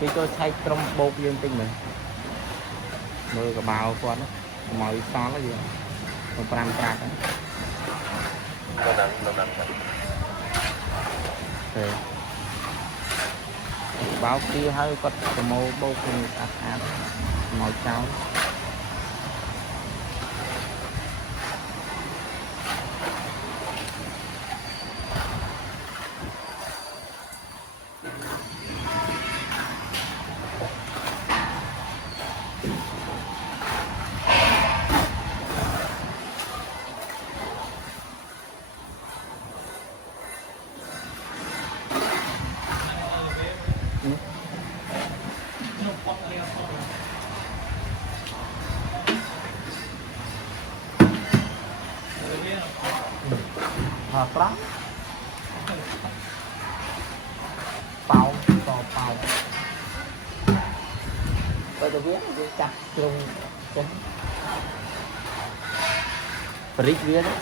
thì cho thay trong bột dương tinh mình mưa cả bao con đó màu xóa nó gì còn pram trạc đó báo kia hơi có màu bột màu trắng trắng bào bây giờ viết chặt luôn chấm brick viết đấy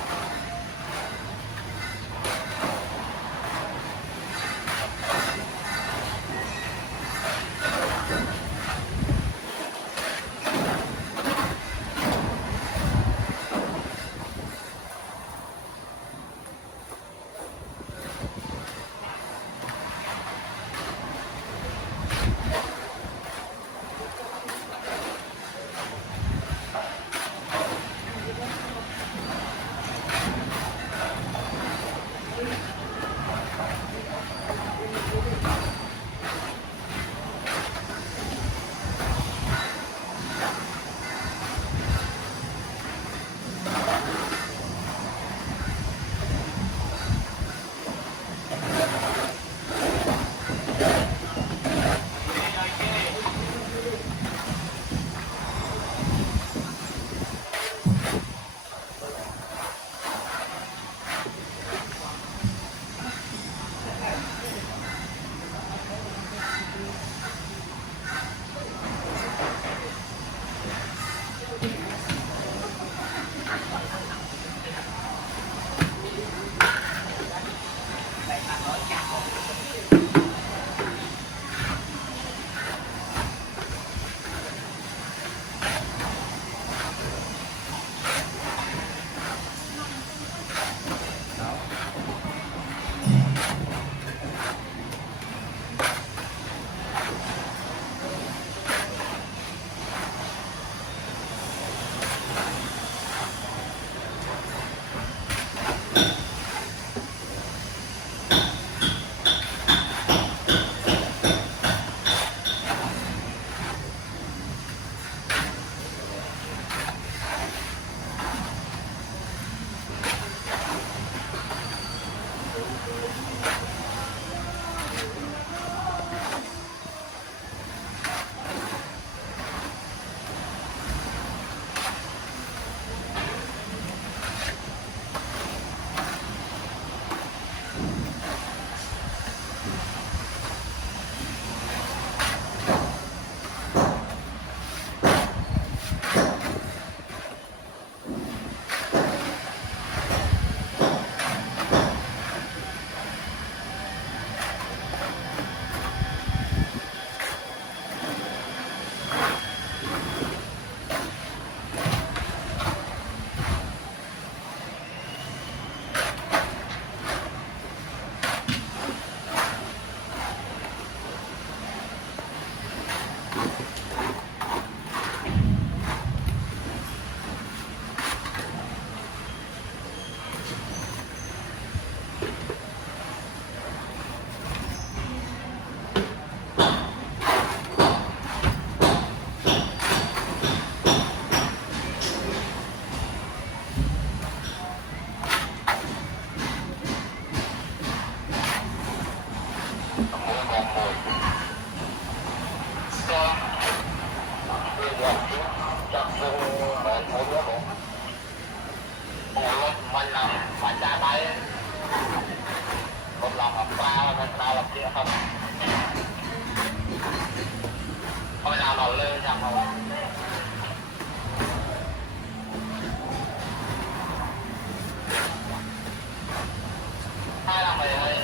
mình làm mà cha tay không làm học ba mình nào làm chuyện không thôi nào đòi lên chẳng không hai là mày ơi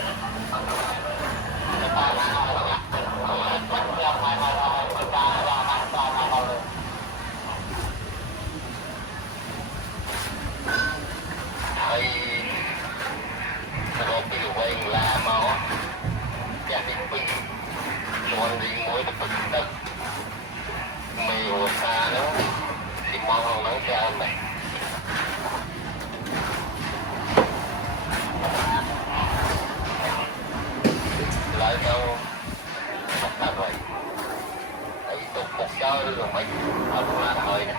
món gì muối được bật đất mì hồ xa nữa thì món hồng nắng cho ăn này lại đâu thật vậy ấy tục cuộc chơi rồi mấy ông là thời này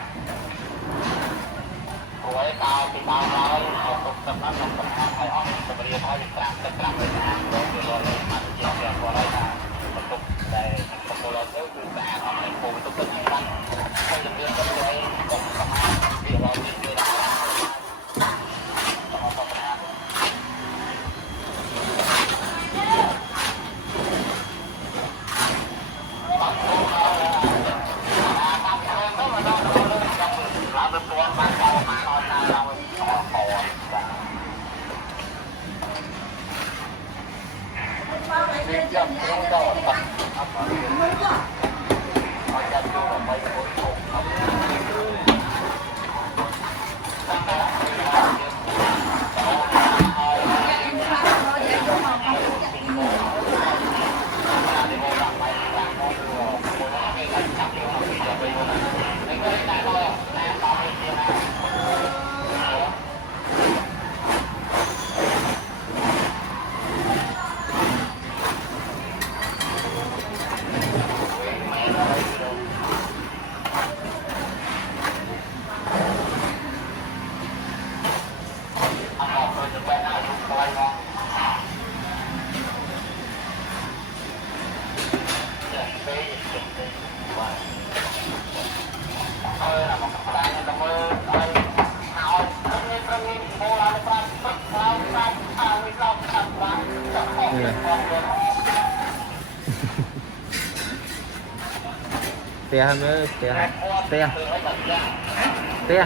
cô ấy tao thì tao nói tục tập lắm không tập ăn phải óc tập đi thôi thì làm rồi rồi mà chỉ là có lại là tục đây cô lo tới cứ cả họ lại cô tục tập ăn không được đưa cho tôi cũng tập ăn thì lo đi đưa ra Tia mới tia tia tia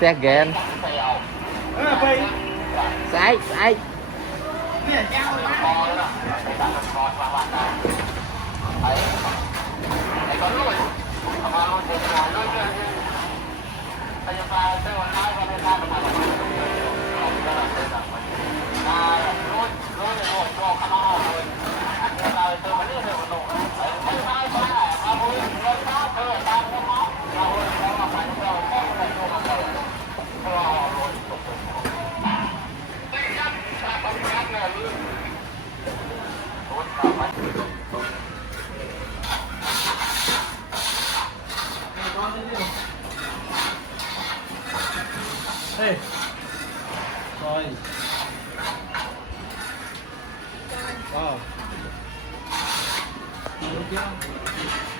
tia ghen sai sai Ê, rồi. Wow. Được chưa?